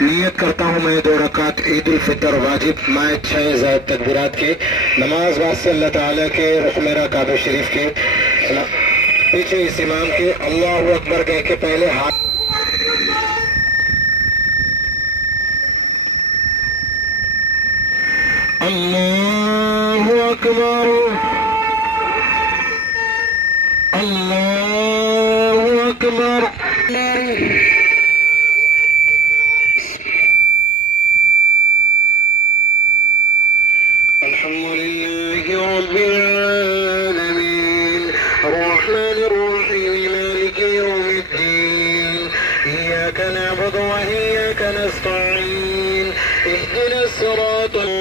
نیت کرتا ہوں میں 2 رکعت عید الفطر واجب مائے 6 زائد تکبیرات کی نماز واسطے اللہ تعالیٰ کے رخ میرا کعبہ شریف کے پیچھے اس امام کے اللہ اکبر کہہ کے پہلے ہاتھ اللہ اکبر اللہ اکبر الحمد لله رب العالمين الرحمن الرحيم مالك يوم الدين إياك نعبد وإياك نستعين اهدنا الصراط المستقيم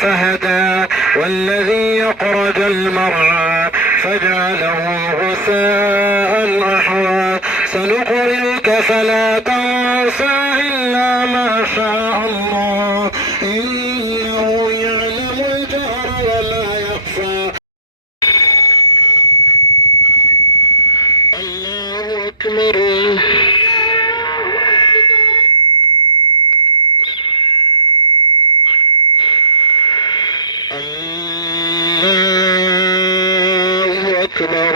فهدى والذي يقرج المرعى فجعله غثاء أحوى سنقرئك فلا تنسى إلا ما شاء الله إنه يعلم الجهر وما يخفى الله أكبر الله أكبر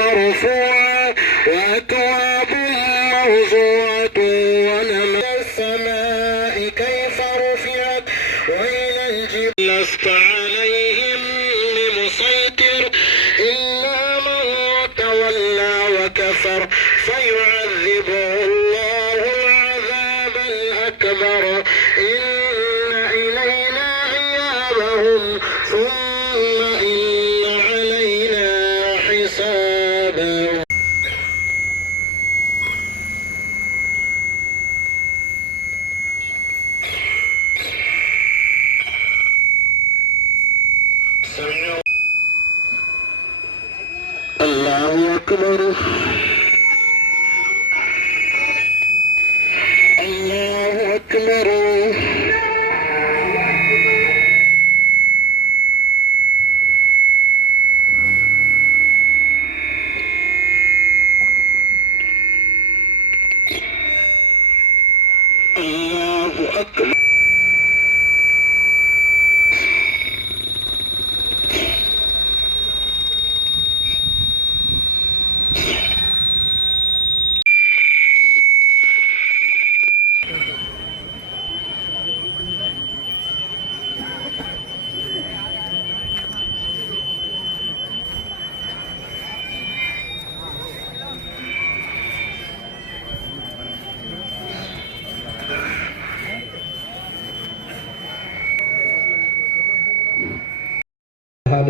مرفوعة وأكواب موضوعة ونمل السماء كيف رفعت وإلى الجبال لست عليهم بمسيطر إلا من تولى وكفر فيعذبه الله العذاب الأكبر إن إلينا إيابهم ثم إن علينا حسابهم الله أكبر الله أكبر الله أكبر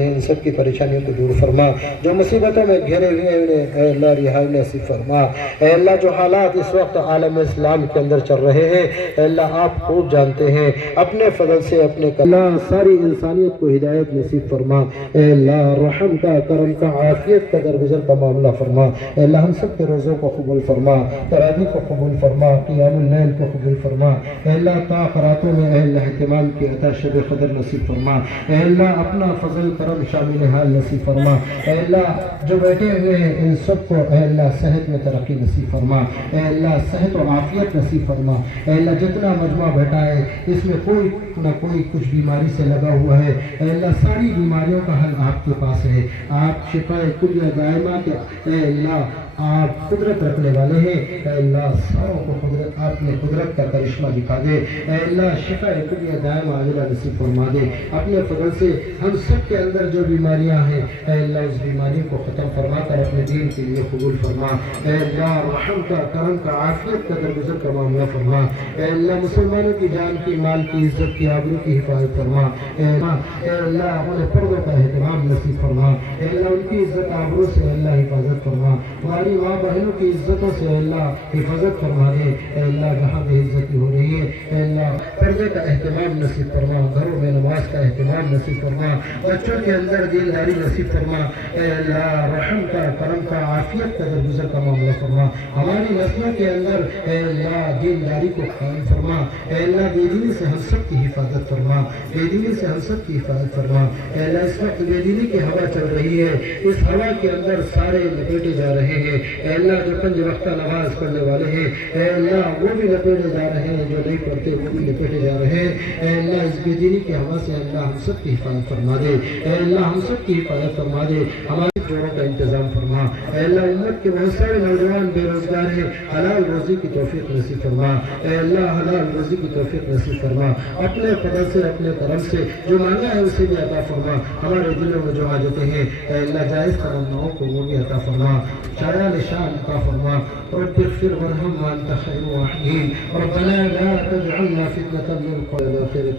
ان سب کی پریشانیوں کو دور فرما، جو مصیبتوں میں گھرے ہوئے انہیں اے اللہ رہائی نصیب فرما۔ اے اللہ جو حالات اس وقت عالم اسلام کے اندر چل رہے ہیں اے اللہ آپ خوب جانتے ہیں، اپنے فضل سے اپنے اللہ ساری انسانیت کو ہدایت نصیب فرما۔ اے اللہ رحم کا، کرم کا، عافیت کا درگزر کا معاملہ فرما۔ اے اللہ ہم سب کے روزوں کو قبول فرما، تراویح کو قبول فرما، قیام اللیل کو قبول فرما۔ اے اللہ طاعات میں اے اللہ اہتمام کی عطا شب قدر نصیب فرما۔ اے اللہ اپنا فضل کرم شامل حال نصیب فرما۔ اے اللہ جو بیٹھے ہوئے ہیں ان سب کو اے اللہ صحت میں ترقی نصیب فرما۔ اے اللہ صحت و عافیت نصیب فرما۔ اے اللہ جتنا مجمع بیٹھا ہے اس میں کوئی نہ کوئی کچھ بیماری سے لگا ہوا ہے، اے اللہ ساری بیماریوں کا حل آپ کے پاس ہے، آپ شفا کلیہ دائمہ کے اے اللہ آپ قدرت رکھنے والے ہیں۔ اے اللہ ساروں کو قدرت آپ نے قدرت کا کرشمہ دکھا دے۔ اے اللہ شفا کلیہ دائمہ عاجلہ نصیب فرما دے۔ اپنے فضل سے ہم سب کے اندر جو بیماریاں ہیں اے اللہ اس بیماریوں کو ختم فرما کر اپنے دین کے لیے قبول فرما۔ اے اللہ رحم کا، کرم کا، عافیت کا درگزر کا معاملہ فرما۔ اے اللہ مسلمانوں کی جان کی، مال کی، عزت کی، آبرو کی حفاظت فرما۔ اے اللہ انہیں پردوں کا اہتمام نصیب فرما۔ اے اللہ ان کی عزت آبرو سے اللہ حفاظت فرما۔ ہماری ماں بہنوں کی عزتوں سے اللہ حفاظت فرما دے۔ اے اللہ جہاں بھی عزتی ہو رہی ہے اللہ پردے کا اہتمام نصیب فرما، گھروں میں نماز کا اہتمام نصیب فرما، بچوں کے اندر دینداری نصیب فرما، اے اللہ رحم کا، کرم کا، عافیت کا درگزر کا معاملہ فرما، ہماری نسلوں کے اندر اے اللہ دینداری کو قائم فرما، اے اللہ بے دینی سے ہم سب کی حفاظت فرما، بے دینی سے ہم سب کی حفاظت فرما، اے اللہ اس وقت بے دینی کی ہوا چل رہی ہے، اس ہوا کے اندر سارے لپیٹے جا رہے ہیں، اے اللہ جو 5 وقتہ نماز پڑھنے والے ہیں اے اللہ وہ بھی لپیٹے جا رہے ہیں، جو نہیں پڑھتے وہ بھی لپیٹے جا رہے ہیں، اے اللہ اس بے دینی کی ہوا سے اللہ ہم سب کی حفاظت فرما دے، اے اللہ ہم سب کی حفاظت فرما دے، ہمارے جوڑوں کا انتظام فرما، اے اللہ امت کے بہت سارے نوجوان بے روزگار ہیں، حلال روزی کی توفیق نصیب فرما، اے اللہ حلال روزی کی توفیق نصیب فرما، اپنے فضل سے اپنے کرم سے جو مانگا ہے اسے بھی عطا فرما، ہمارے دلوں میں جو حاجتیں ہیں اے اللہ جائز تمناؤں کو وہ بھی عطا فرما، شایا نشان عطا فرما، رب اغفر وارحم وانت خیر الراحمین، ربنا لا تجعلنا فتنة للقوم الآخرة.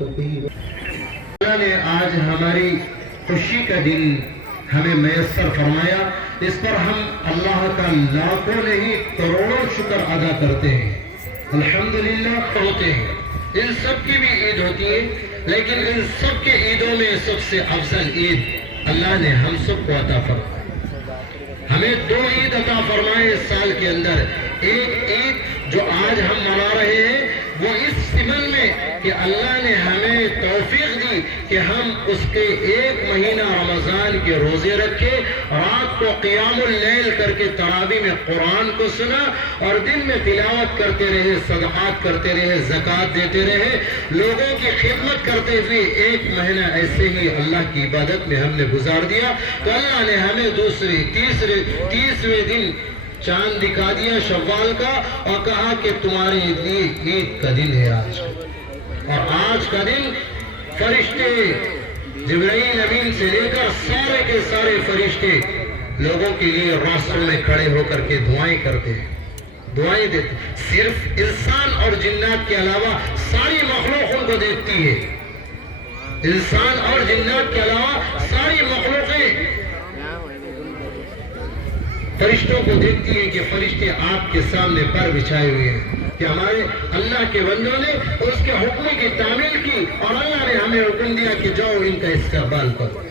اللہ نے آج ہماری خوشی کا دن ہمیں میسر فرمایا، اس پر ہم اللہ کا لاکھوں نہیں کروڑوں شکر ادا کرتے ہیں، الحمدللہ ہوتے ہیں. ان سب کی بھی عید ہوتی ہے، لیکن ان سب کے عیدوں میں سب سے افضل عید اللہ نے ہم سب کو عطا فرمایا. ہمیں 2 عید عطا فرمائے اس سال کے اندر. ایک عید جو آج ہم منا رہے ہیں وہ اس سمن میں کہ اللہ نے ہمیں توفیق دی کہ ہم اس کے 1 مہینہ رمضان کے روزے رکھے، رات کو قیام اللیل کر کے تراویح میں قرآن کو سنا اور دن میں تلاوت کرتے رہے، صدقات کرتے رہے، زکوٰۃ دیتے رہے، لوگوں کی خدمت کرتے ہوئے 1 مہینہ ایسے ہی اللہ کی عبادت میں ہم نے گزار دیا. تو اللہ نے ہمیں 30ویں دن چاند دکھا دیا شوال کا اور کہا کہ تمہارے لیے عید کا دن ہے آج. اور آج کا دن فرشتے جبرائیل امین سے لے کر سارے کے سارے فرشتے لوگوں کے لیے راستوں میں کھڑے ہو کر کے دعائیں کرتے ہیں، دعائیں دیتے. صرف انسان اور جنات کے علاوہ ساری مخلوق ان کو دیکھتی ہے. انسان اور جنات کے علاوہ ساری مخلوقیں فرشتوں کو دیکھتی ہیں کہ فرشتے آپ کے سامنے پر بچھائے ہوئے ہیں کہ ہمارے اللہ کے بندوں نے اس کے حکم کی تعمیل کی اور اللہ نے ہمیں حکم دیا کہ جاؤ ان کا استقبال کرو.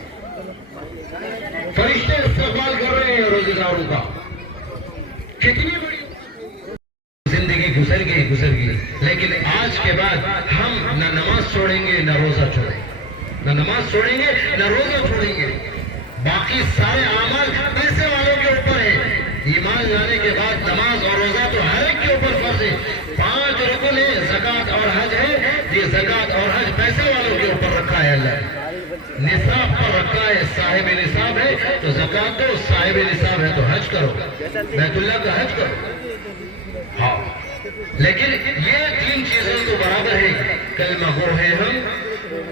فرشتے استقبال کر رہے ہیں روزے داروں کا. کتنی بڑی زندگی گزر گئی، لیکن آج کے بعد ہم نہ نماز چھوڑیں گے نہ روزہ چھوڑیں گے، نہ نماز چھوڑیں گے نہ روزہ چھوڑیں گے. باقی سارے اعمال پیسے والوں کے اوپر ہے. ایمان لانے کے بعد نماز اور روزہ تو ہر ایک کے اوپر فرض ہے. 5 رکن ہے، زکوٰۃ اور حج ہے. یہ زکوٰۃ اور حج پیسے والوں کے اوپر رکھا ہے، اللہ نصاب پر رکھا ہے. صاحب نصاب ہے تو زکوٰۃ دو، صاحب نصاب ہے تو حج کرو، بیت اللہ کا حج کرو. ہاں لیکن یہ 3 چیزیں تو برابر ہے. کلمہ گو ہے ہم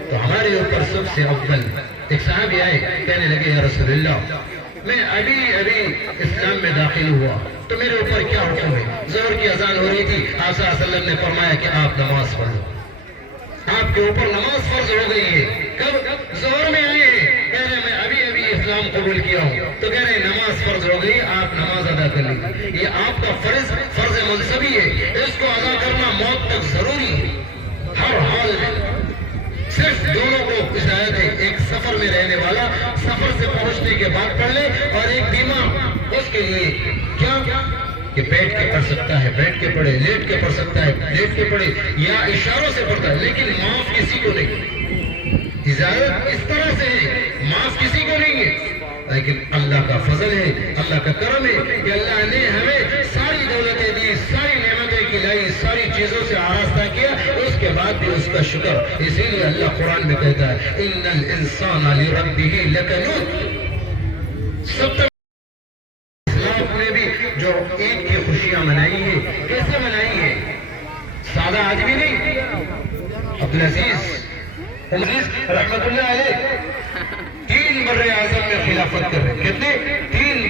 تو ہمارے اوپر سب سے افضل. ایک صحابی آئے کہنے لگے یا رسول اللہ میں ابھی اسلام میں داخل ہوا تو میرے اوپر کیا حکم ہے؟ ظہر کی اذان ہو رہی تھی، آپ صلی اللہ علیہ وسلم نے فرمایا کہ آپ نماز پڑھو. آپ کے اوپر نماز فرض ہو گئی ہے. کب؟ ظہر میں آئے ہیں، کہہ رہے میں ابھی اسلام قبول کیا ہوں تو کہہ رہے نماز فرض ہو گئی، آپ نماز ادا کر لیجیے. یہ آپ کا فرض منصبی ہے، اس کو ادا کرنا موت تک ضروری ہے ہر حال میں. صرف دونوں کو ہدایت ہے، ایک سفر میں رہنے والا سفر سے پہنچنے کے بعد پڑھ لے، اور ایک بیمار اس کے لیے کیا کہ بیٹھ کے پڑھ سکتا ہے بیٹھ کے پڑھے، لیٹ کے پڑھ سکتا ہے لیٹ کے پڑھے، یا اشاروں سے پڑھتا ہے. لیکن معاف کسی کو نہیں. اجازت اس طرح سے ہے، معاف کسی کو نہیں ہے. لیکن اللہ کا فضل ہے، اللہ کا کرم ہے کہ اللہ نے ہمیں ساری دولتیں دی، ساری نعمتیں کھلائی، ساری چیزوں سے آراستہ کیا، اس کے بعد بھی اس کا شکر. اسی لیے اللہ قرآن میں کہتا ہے ان الانسان لربہ لکنود. سب اسلام نے بھی جو عید کی خوشیاں منائی ہیں کیسے منائی ہیں؟ سادہ آدمی نہیں. عبدالعزیز رحمت اللہ علیہ 3 بر اعظم میں خلافت کر رہے. کتنے؟ 3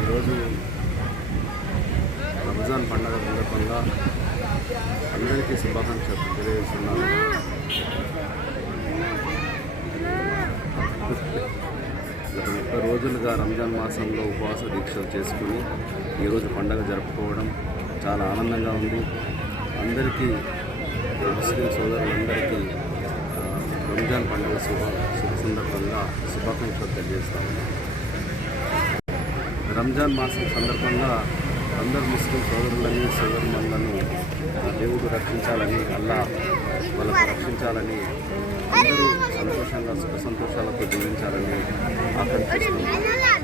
ఈరోజు రంజాన్ పండుగ సందర్భంగా అందరికీ శుభాకాంక్షలు తెలియజేస్తున్నాను. గత 30 రోజులుగా రంజాన్ మాసంలో ఉపవాస దీక్షలు చేసుకుని ఈరోజు పండుగ జరుపుకోవడం చాలా ఆనందంగా ఉంది. అందరికీ ముస్లిం సోదరులందరికీ రంజాన్ పండుగ శుభ సందర్భంగా శుభాకాంక్షలు తెలియజేస్తాము. రంజాన్ మాసం సందర్భంగా అందరు ముస్లిం సోదరులని సోదరులను దేవుడు రక్షించాలని, అల్లా వాళ్ళకు రక్షించాలని, అందరూ సంతోషంగా సుఖ సంతోషాలతో జీవించాలని ఆకాంక్షిస్తున్నాం.